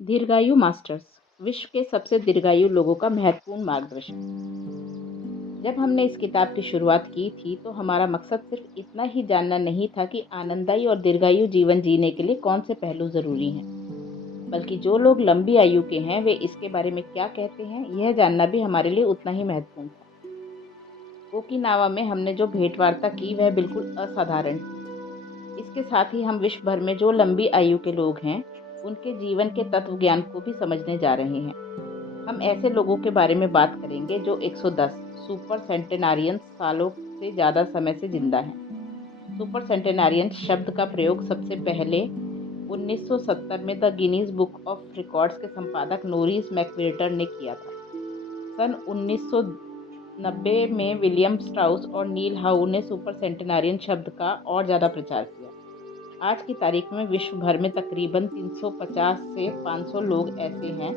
दीर्घायु मास्टर्स विश्व के सबसे दीर्घायु लोगों का महत्वपूर्ण मार्गदर्शन। जब हमने इस किताब की शुरुआत की थी तो हमारा मकसद सिर्फ इतना ही जानना नहीं था कि आनंददायी और दीर्घायु जीवन जीने के लिए कौन से पहलू ज़रूरी हैं, बल्कि जो लोग लंबी आयु के हैं वे इसके बारे में क्या कहते हैं, यह जानना भी हमारे लिए उतना ही महत्वपूर्ण था। ओकिनावा में हमने जो भेंटवार्ता की वह बिल्कुल असाधारण थी। इसके साथ ही हम विश्व भर में जो लंबी आयु के लोग हैं उनके जीवन के तत्व ज्ञान को भी समझने जा रहे हैं। हम ऐसे लोगों के बारे में बात करेंगे जो 110 सुपर सेंटेनारियंस सालों से ज़्यादा समय से जिंदा हैं। सुपर सेंटेनारियंस शब्द का प्रयोग सबसे पहले 1970 में the Guinness book of records के संपादक नोरिस मैकविर्टर ने किया था। सन 1990 में विलियम स्ट्राउस और नील हाउ ने सुपर सेंटेनारियन शब्द का और ज़्यादा प्रचार किया। आज की तारीख में विश्व भर में तकरीबन 350 से 500 लोग ऐसे हैं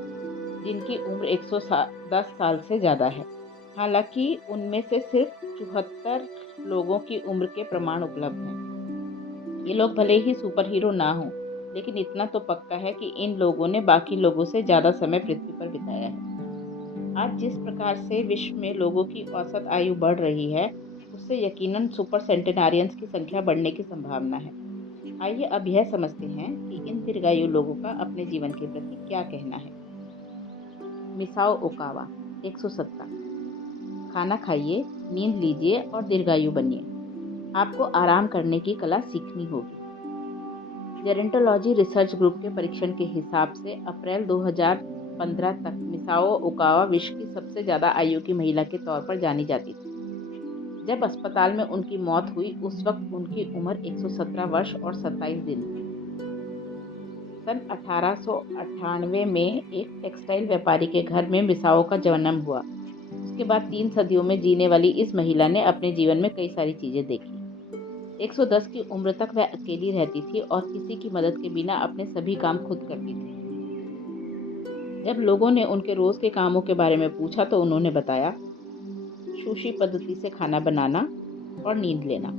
जिनकी उम्र 110 साल से ज़्यादा है। हालांकि उनमें से सिर्फ 74 लोगों की उम्र के प्रमाण उपलब्ध हैं। ये लोग भले ही सुपर हीरो ना हों, लेकिन इतना तो पक्का है कि इन लोगों ने बाकी लोगों से ज़्यादा समय पृथ्वी पर बिताया है। आज जिस प्रकार से विश्व में लोगों की औसत आयु बढ़ रही है, उससे यकीनन सुपर सेंटेनारियंस की संख्या बढ़ने की संभावना है। आइए अब यह समझते हैं कि इन दीर्घायु लोगों का अपने जीवन के प्रति क्या कहना है। मिसाओ ओकावा 117। खाना खाइए, नींद लीजिए और दीर्घायु बनिए। आपको आराम करने की कला सीखनी होगी। जेरेंटोलॉजी रिसर्च ग्रुप के परीक्षण के हिसाब से अप्रैल 2015 तक मिसाओ ओकावा विश्व की सबसे ज़्यादा आयु की महिला के तौर पर जानी जाती थी। जब अस्पताल में उनकी मौत हुई उस वक्त उनकी उम्र 117 वर्ष और 27 दिन थी। सन 1898 में एक टेक्सटाइल व्यापारी के घर में मिसाओ का जन्म हुआ। उसके बाद 3 सदियों में जीने वाली इस महिला ने अपने जीवन में कई सारी चीज़ें देखी। 110 की उम्र तक वह अकेली रहती थी और किसी की मदद के बिना अपने सभी काम खुद करती थी। जब लोगों ने उनके रोज़ के कामों के बारे में पूछा तो उन्होंने बताया, सुशी पद्धति से खाना बनाना और नींद लेना।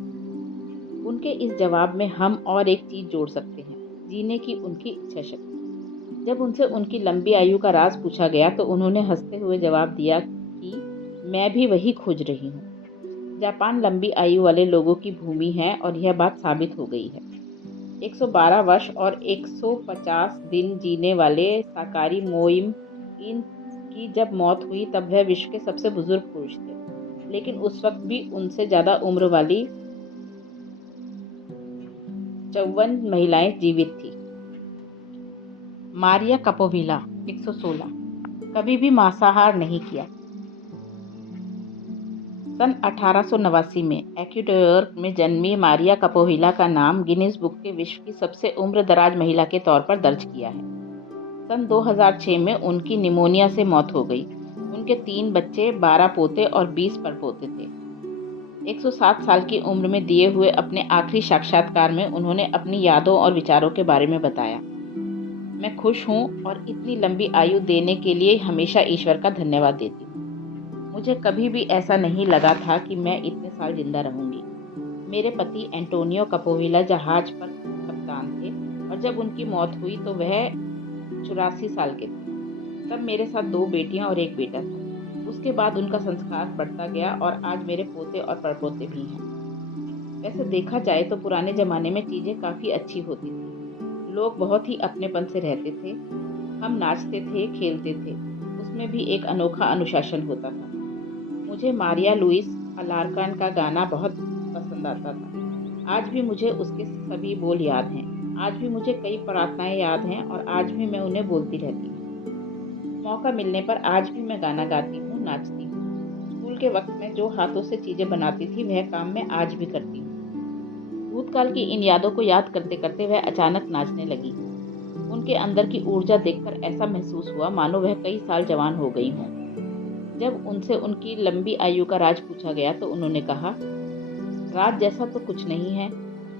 उनके इस जवाब में हम और एक चीज़ जोड़ सकते हैं, जीने की उनकी इच्छा शक्ति। जब उनसे उनकी लंबी आयु का राज पूछा गया तो उन्होंने हंसते हुए जवाब दिया कि मैं भी वही खोज रही हूँ। जापान लंबी आयु वाले लोगों की भूमि है और यह बात साबित हो गई है। 112 वर्ष और 150 दिन जीने वाले साकारी मोइम की जब मौत हुई तब वह विश्व के सबसे बुजुर्ग पुरुष थे, लेकिन उस वक्त भी उनसे ज़्यादा उम्र वाली 54 महिलाएं जीवित थी। मारिया कपोविला 116 कभी भी मांसाहार नहीं किया। सन 1889 में एक्वाडोर में जन्मी मारिया कपोविला का नाम गिनीज बुक के विश्व की सबसे उम्रदराज महिला के तौर पर दर्ज किया है। सन 2006 में उनकी निमोनिया से मौत हो गई। उनके 3 बच्चे, 12 पोते और 20 परपोते थे। 107 साल की उम्र में दिए हुए अपने आखिरी साक्षात्कार में उन्होंने अपनी यादों और विचारों के बारे में बताया। मैं खुश हूँ और इतनी लंबी आयु देने के लिए हमेशा ईश्वर का धन्यवाद देती हूँ। मुझे कभी भी ऐसा नहीं लगा था कि मैं इतने साल जिंदा रहूंगी। मेरे पति एंटोनियो कपोविला जहाज पर कप्तान थे और जब उनकी मौत हुई तो वह 84 साल के थे। तब मेरे साथ 2 बेटियां और 1 बेटा था। उसके बाद उनका संस्कार बढ़ता गया और आज मेरे पोते और परपोते भी हैं। वैसे देखा जाए तो पुराने ज़माने में चीज़ें काफ़ी अच्छी होती थी। लोग बहुत ही अपनेपन से रहते थे। हम नाचते थे, खेलते थे। उसमें भी एक अनोखा अनुशासन होता था। मुझे मारिया लुइस अलारकान का गाना बहुत पसंद आता था। आज भी मुझे उसके सभी बोल याद हैं। आज भी मुझे कई प्रार्थनाएं याद हैं और आज भी मैं उन्हें बोलती रहती हूँ। मौका मिलने पर आज भी मैं गाना गाती हूँ, नाचती हूँ। स्कूल के वक्त में जो हाथों से चीज़ें बनाती थी वह काम मैं आज भी करती हूँ। भूतकाल की इन यादों को याद करते करते वह अचानक नाचने लगी। उनके अंदर की ऊर्जा देखकर ऐसा महसूस हुआ मानो वह कई साल जवान हो गई हों। जब उनसे उनकी लंबी आयु का राज पूछा गया तो उन्होंने कहा, राज जैसा तो कुछ नहीं है,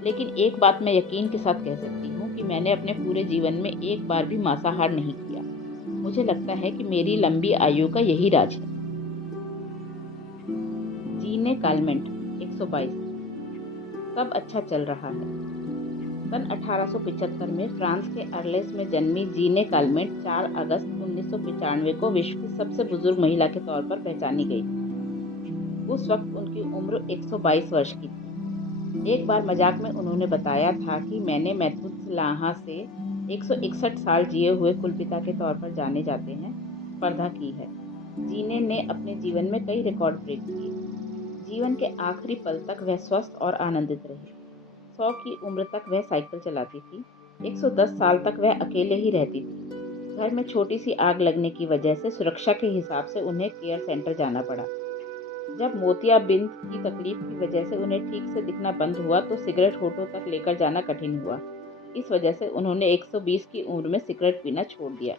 लेकिन एक बात मैं यकीन के साथ कह सकती हूँ कि मैंने अपने पूरे जीवन में एक बार भी मांसाहार नहीं किया। मुझे लगता है कि मेरी लंबी आयु का यही राज है। जीने कालमेंट 122 सब अच्छा चल रहा है। सन 1875 में फ्रांस के अर्लेस में जन्मी जीने कालमेंट 4 अगस्त 1995 को विश्व की सबसे बुजुर्ग महिला के तौर पर पहचानी गई। उस वक्त उनकी उम्र 122 वर्ष की थी। एक बार मजाक में उन्होंने बताया था कि मैंने मैथुसेलाह से 161 साल जिए हुए कुलपिता के तौर पर जाने जाते हैं स्पर्धा की है। जीने ने अपने जीवन में कई रिकॉर्ड ब्रेक किए। जीवन के आखिरी पल तक वह स्वस्थ और आनंदित रही। 100 की उम्र तक वह साइकिल चलाती थी। 110 साल तक वह अकेले ही रहती थी। घर में छोटी सी आग लगने की वजह से सुरक्षा के हिसाब से उन्हें केयर सेंटर जाना पड़ा। जब मोतियाबिंद की तकलीफ की वजह से उन्हें ठीक से दिखना बंद हुआ तो सिगरेट होठों तक लेकर जाना कठिन हुआ। इस वजह से उन्होंने 120 की उम्र में सिगरेट पीना छोड़ दिया।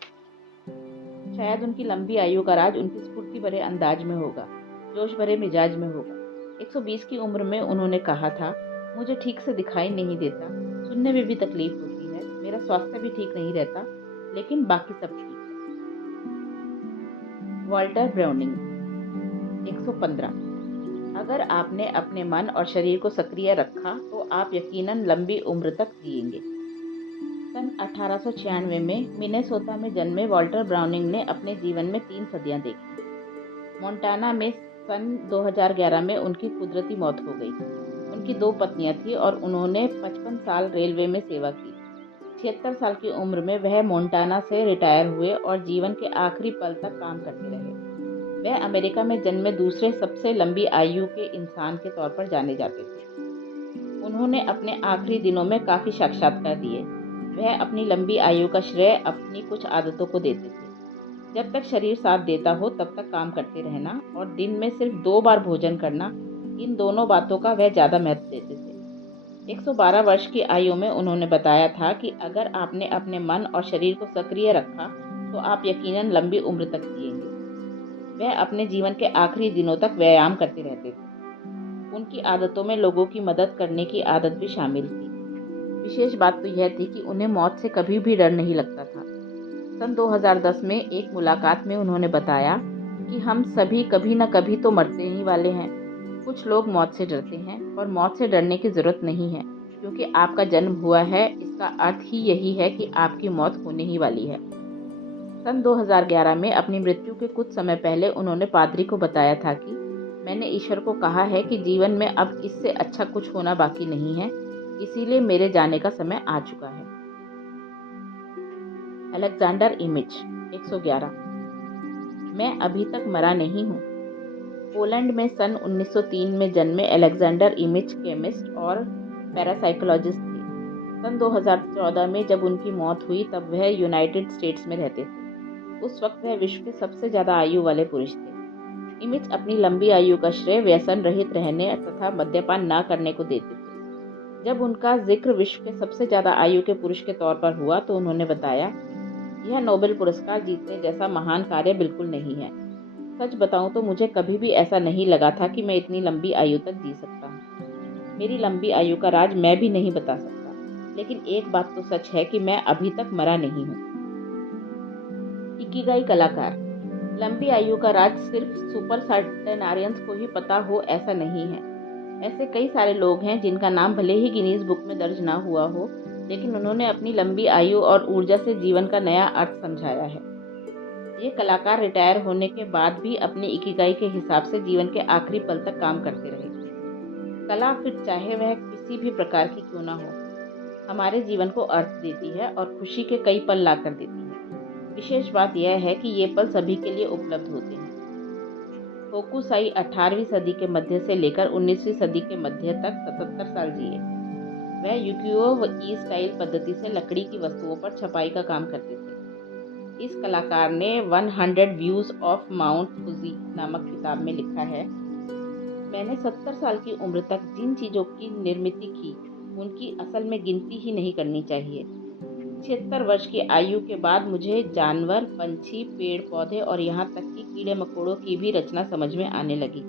शायद उनकी लंबी आयु का राज उनकी स्फूर्ति भरे अंदाज में होगा, जोश भरे मिजाज में होगा। 120 की उम्र में उन्होंने कहा था, मुझे ठीक से दिखाई नहीं देता, सुनने में भी तकलीफ होती है, मेरा स्वास्थ्य भी ठीक नहीं रहता, लेकिन बाकी सब ठीक है। Walter browning. 115। अगर आपने अपने मन और शरीर को सक्रिय रखा तो आप यकीनन लंबी उम्र तक जिएंगे। सन 1896 में मिनेसोटा में जन्मे वॉल्टर ब्राउनिंग ने अपने जीवन में 3 सदियां देखी। मोंटाना में सन 2011 में उनकी कुदरती मौत हो गई। उनकी 2 पत्नियां थीं और उन्होंने 55 साल रेलवे में सेवा की। 76 साल की उम्र में वह मोंटाना से रिटायर हुए और जीवन के आखिरी पल तक काम करते रहे। वह अमेरिका में जन्मे दूसरे सबसे लंबी आयु के इंसान के तौर पर जाने जाते थे। उन्होंने अपने आखिरी दिनों में काफ़ी साक्षात्कार दिए। वह अपनी लंबी आयु का श्रेय अपनी कुछ आदतों को देते थे। जब तक शरीर साथ देता हो तब तक काम करते रहना और दिन में सिर्फ 2 बार भोजन करना, इन दोनों बातों का वह ज़्यादा महत्व देते थे। 112 वर्ष की आयु में उन्होंने बताया था कि अगर आपने अपने मन और शरीर को सक्रिय रखा तो आप यकीनन लंबी उम्र तक जिएंगे। वह अपने जीवन के आखिरी दिनों तक व्यायाम करते रहते थे। उनकी आदतों में लोगों की मदद करने की आदत भी शामिल थी। विशेष बात तो यह थी कि उन्हें मौत से कभी भी डर नहीं लगता था। सन 2010 में एक मुलाकात में उन्होंने बताया कि हम सभी कभी न कभी तो मरते ही वाले हैं। कुछ लोग मौत से डरते हैं और मौत से डरने की ज़रूरत नहीं है, क्योंकि आपका जन्म हुआ है, इसका अर्थ ही यही है कि आपकी मौत होने ही वाली है। सन 2011 में अपनी मृत्यु के कुछ समय पहले उन्होंने पादरी को बताया था कि मैंने ईश्वर को कहा है कि जीवन में अब इससे अच्छा कुछ होना बाकी नहीं है, इसीलिए मेरे जाने का समय आ चुका है। अलेक्जेंडर इमिच। 111। मैं अभी तक मरा नहीं हूँ। पोलैंड में सन 1903 में जन्मे अलेक्जेंडर इमिच केमिस्ट और पैरासाइकोलॉजिस्ट थे। सन 2014 में जब उनकी मौत हुई तब वह यूनाइटेड स्टेट्स में रहते थे। उस वक्त वह विश्व के सबसे ज़्यादा आयु वाले पुरुष थे। इमिच अपनी लंबी आयु का श्रेय व्यसन रहित रहने तथा मद्यपान न करने को देते थे। जब उनका जिक्र विश्व के सबसे ज़्यादा आयु के पुरुष के तौर पर हुआ तो उन्होंने बताया, यह नोबेल पुरस्कार जीतने जैसा महान कार्य बिल्कुल नहीं है। सच बताऊं तो मुझे कभी भी ऐसा नहीं लगा था कि मैं इतनी लंबी आयु तक जी सकता हूँ। मेरी लंबी आयु का राज मैं भी नहीं बता सकता, लेकिन एक बात तो सच है कि मैं अभी तक मरा नहीं हूँ। इकिगाई कलाकार। लंबी आयु का राज सिर्फ सुपर सेंटेनारियंस को ही पता हो ऐसा नहीं है। ऐसे कई सारे लोग हैं जिनका नाम भले ही गिनीज बुक में दर्ज ना हुआ हो, लेकिन उन्होंने अपनी लंबी आयु और ऊर्जा से जीवन का नया अर्थ समझाया है। ये कलाकार रिटायर होने के बाद भी अपनी इकिगाई के हिसाब से जीवन के आखिरी पल तक काम करते रहे। कला फिर चाहे वह किसी भी प्रकार की क्यों ना हो, हमारे जीवन को अर्थ देती है और खुशी के कई पल ला कर देती है। विशेष बात यह है कि ये पल सभी के लिए उपलब्ध होते हैं। होकुसाई 18वीं सदी के मध्य से लेकर 19वीं सदी के मध्य तक 77 साल जिए। वह युकियो ई स्टाइल पद्धति से लकड़ी की वस्तुओं पर छपाई का काम करते थे। इस कलाकार ने 100 व्यूज ऑफ माउंट फुजी नामक किताब में लिखा है, मैंने 70 साल की उम्र तक जिन चीज़ों की निर्मित की उनकी असल में गिनती ही नहीं करनी चाहिए। 76 वर्ष की आयु के बाद मुझे जानवर, पंछी, पेड़ पौधे और यहाँ तक कि कीड़े मकोड़ों की भी रचना समझ में आने लगी।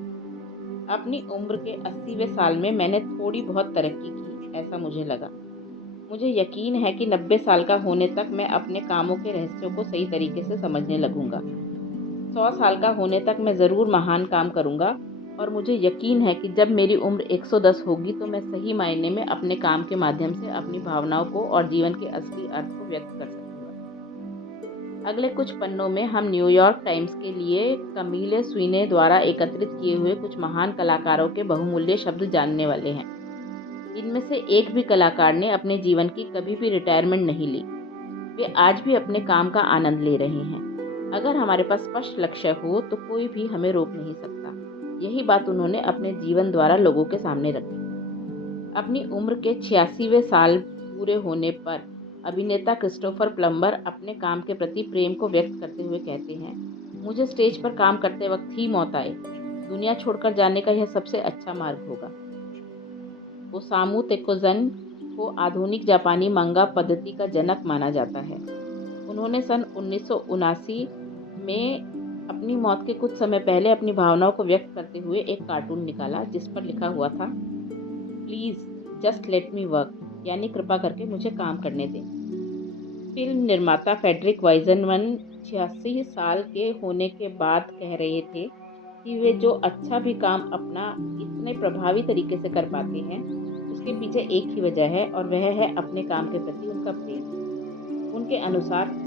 अपनी उम्र के 80वें साल में मैंने थोड़ी बहुत तरक्की की, ऐसा मुझे लगा। मुझे यकीन है कि 90 साल का होने तक मैं अपने कामों के रहस्यों को सही तरीके से समझने लगूंगा। 100 साल का होने तक मैं ज़रूर महान काम करूंगा और मुझे यकीन है कि जब मेरी उम्र 110 होगी तो मैं सही मायने में अपने काम के माध्यम से अपनी भावनाओं को और जीवन के असली अर्थ को व्यक्त कर सकूंगा। अगले कुछ पन्नों में हम न्यूयॉर्क टाइम्स के लिए कमीले स्विने द्वारा एकत्रित किए हुए कुछ महान कलाकारों के बहुमूल्य शब्द जानने वाले हैं। इनमें से एक भी कलाकार ने अपने जीवन की कभी भी रिटायरमेंट नहीं ली। वे आज भी अपने काम का आनंद ले रहे हैं। अगर हमारे पास स्पष्ट लक्ष्य हो तो कोई भी हमें रोक नहीं सकता। यही बात उन्होंने अपने जीवन द्वारा लोगों के सामने रखी। अपनी उम्र के 86वें साल पूरे होने पर अभिनेता क्रिस्टोफर प्लम्बर अपने काम के प्रति प्रेम को व्यक्त करते हुए कहते हैं, मुझे स्टेज पर काम करते वक्त ही मौत आए, दुनिया छोड़कर जाने का यह सबसे अच्छा मार्ग होगा। ओसामू तेकोजन को आधुनिक जापानी मंगा पद्धति का जनक माना जाता है। उन्होंने सन 1979 में अपनी मौत के कुछ समय पहले अपनी भावनाओं को व्यक्त करते हुए एक कार्टून निकाला जिस पर लिखा हुआ था, please just let me work, यानी कृपा करके मुझे काम करने दें। फिल्म निर्माता फ्रेडरिक वाइज़नमैन 86 साल के होने के बाद कह रहे थे कि वे जो अच्छा भी काम अपना इतने प्रभावी तरीके से कर पाते हैं उसके पीछे एक ही वजह है और वह है अपने काम के प्रति उनका प्रेम। उनके अनुसार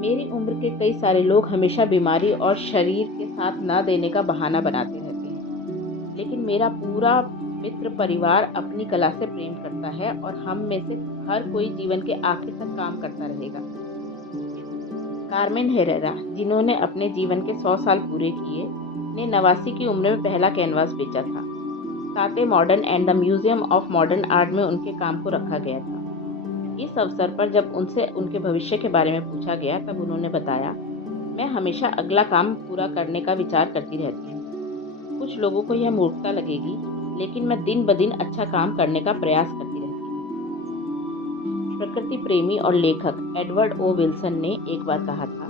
मेरी उम्र के कई सारे लोग हमेशा बीमारी और शरीर के साथ न देने का बहाना बनाते रहते हैं, लेकिन मेरा पूरा मित्र परिवार अपनी कला से प्रेम करता है और हम में से हर कोई जीवन के आखिर तक काम करता रहेगा। कार्मेन हेरेरा, जिन्होंने अपने जीवन के 100 साल पूरे किए, ने 89 की उम्र में पहला कैनवास बेचा था। ताते modern and the museum of modern art में उनके काम को रखा गया था। इस अवसर पर जब उनसे उनके भविष्य के बारे में पूछा गया तब उन्होंने बताया, मैं हमेशा अगला काम पूरा करने का विचार करती रहती हूँ। कुछ लोगों को यह मूर्खता लगेगी, लेकिन मैं दिन ब दिन अच्छा काम करने का प्रयास करती रहती हूँ। प्रकृति प्रेमी और लेखक एडवर्ड ओ विल्सन ने एक बार कहा था,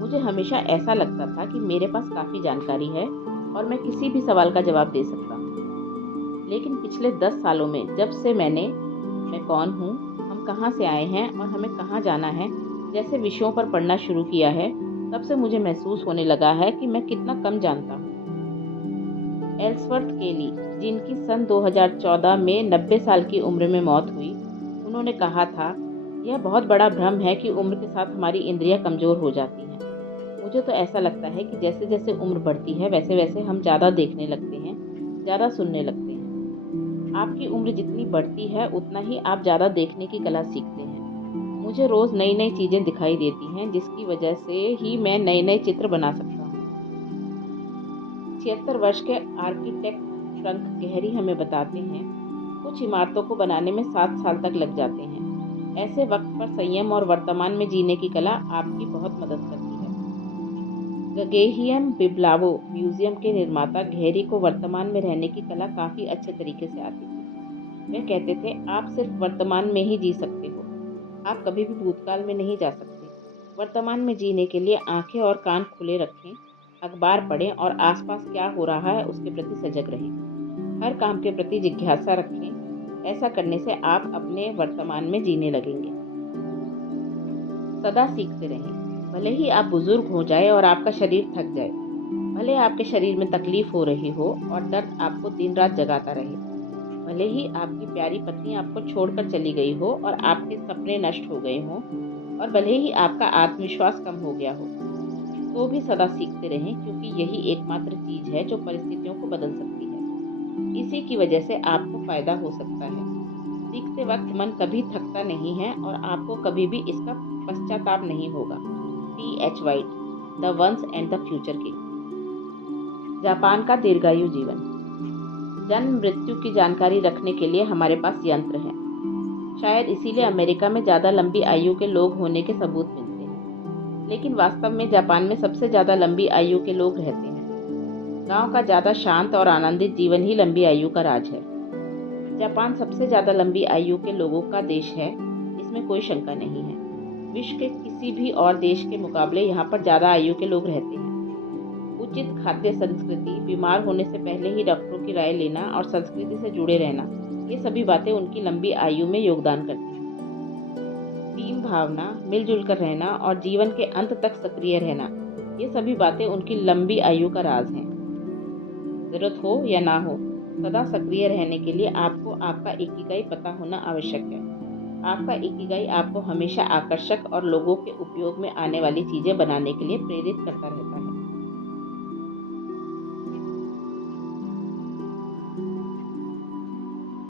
मुझे हमेशा ऐसा लगता था कि मेरे पास काफ़ी जानकारी है और मैं किसी भी सवाल का जवाब दे सकता हूँ, लेकिन पिछले 10 सालों में जब से मैं कौन हूँ, हम कहाँ से आए हैं और हमें कहाँ जाना है जैसे विषयों पर पढ़ना शुरू किया है, तब से मुझे महसूस होने लगा है कि मैं कितना कम जानता हूँ। एल्सवर्थ केली, जिनकी सन 2014 में 90 साल की उम्र में मौत हुई, उन्होंने कहा था, यह बहुत बड़ा भ्रम है कि उम्र के साथ हमारी इंद्रियां कमज़ोर हो जाती हैं। मुझे तो ऐसा लगता है कि जैसे जैसे उम्र बढ़ती है वैसे वैसे हम ज़्यादा देखने लगते हैं, ज़्यादा सुनने लगते हैं। आपकी उम्र जितनी बढ़ती है उतना ही आप ज़्यादा देखने की कला सीखते हैं। मुझे रोज़ नई नई चीज़ें दिखाई देती हैं जिसकी वजह से ही मैं नए नए चित्र बना सकता हूँ। 76 वर्ष के आर्किटेक्ट फ्रैंक गहरी हमें बताते हैं, कुछ इमारतों को बनाने में 7 साल तक लग जाते हैं। ऐसे वक्त पर संयम और वर्तमान में जीने की कला आपकी बहुत मदद करती है। गगेहियन बिब्लावो म्यूजियम के निर्माता गहरी को वर्तमान में रहने की कला काफ़ी अच्छे तरीके से आती थी। वे कहते थे, आप सिर्फ वर्तमान में ही जी सकते हो, आप कभी भी भूतकाल में नहीं जा सकते। वर्तमान में जीने के लिए आंखें और कान खुले रखें, अखबार पढ़ें और आसपास क्या हो रहा है उसके प्रति सजग रहें। हर काम के प्रति जिज्ञासा रखें। ऐसा करने से आप अपने वर्तमान में जीने लगेंगे। सदा सीखते रहें। भले ही आप बुजुर्ग हो जाए और आपका शरीर थक जाए, भले आपके शरीर में तकलीफ हो रही हो और दर्द आपको दिन रात जगाता रहे, भले ही आपकी प्यारी पत्नी आपको छोड़कर चली गई हो और आपके सपने नष्ट हो गए हों, और भले ही आपका आत्मविश्वास कम हो गया हो, तो भी सदा सीखते रहें, क्योंकि यही एकमात्र चीज़ है जो परिस्थितियों को बदल सकती है। इसी की वजह से आपको फ़ायदा हो सकता है। सीखते वक्त मन कभी थकता नहीं है और आपको कभी भी इसका पश्चाताप नहीं होगा। T.H. White, the ones and the future king. Japan का दीर्घायु जीवन। जन्म मृत्यु की जानकारी रखने के लिए हमारे पास यंत्र हैं। शायद इसीलिए अमेरिका में ज़्यादा लंबी आयु के लोग होने के सबूत मिलते हैं, लेकिन वास्तव में जापान में सबसे ज़्यादा लंबी आयु के लोग रहते हैं। गांव का ज़्यादा शांत और आनंदित जीवन ही लंबी आयु का राज है। जापान सबसे ज़्यादा लंबी आयु के लोगों का देश है, इसमें कोई शंका नहीं है। विश्व के किसी भी और देश के मुकाबले यहाँ पर ज़्यादा आयु के लोग रहते हैं। उचित खाद्य संस्कृति, बीमार होने से पहले ही डॉक्टरों की राय लेना और संस्कृति से जुड़े रहना, ये सभी बातें उनकी लंबी आयु में योगदान करती हैं। टीम भावना, मिलजुल कर रहना और जीवन के अंत तक सक्रिय रहना, ये सभी बातें उनकी लंबी आयु का राज हैं। ज़रूरत हो या ना हो, सदा सक्रिय रहने के लिए आपको आपका इकिगाई पता होना आवश्यक है। आपका इकिगाई आपको हमेशा आकर्षक और लोगों के उपयोग में आने वाली चीज़ें बनाने के लिए प्रेरित करता रहता है।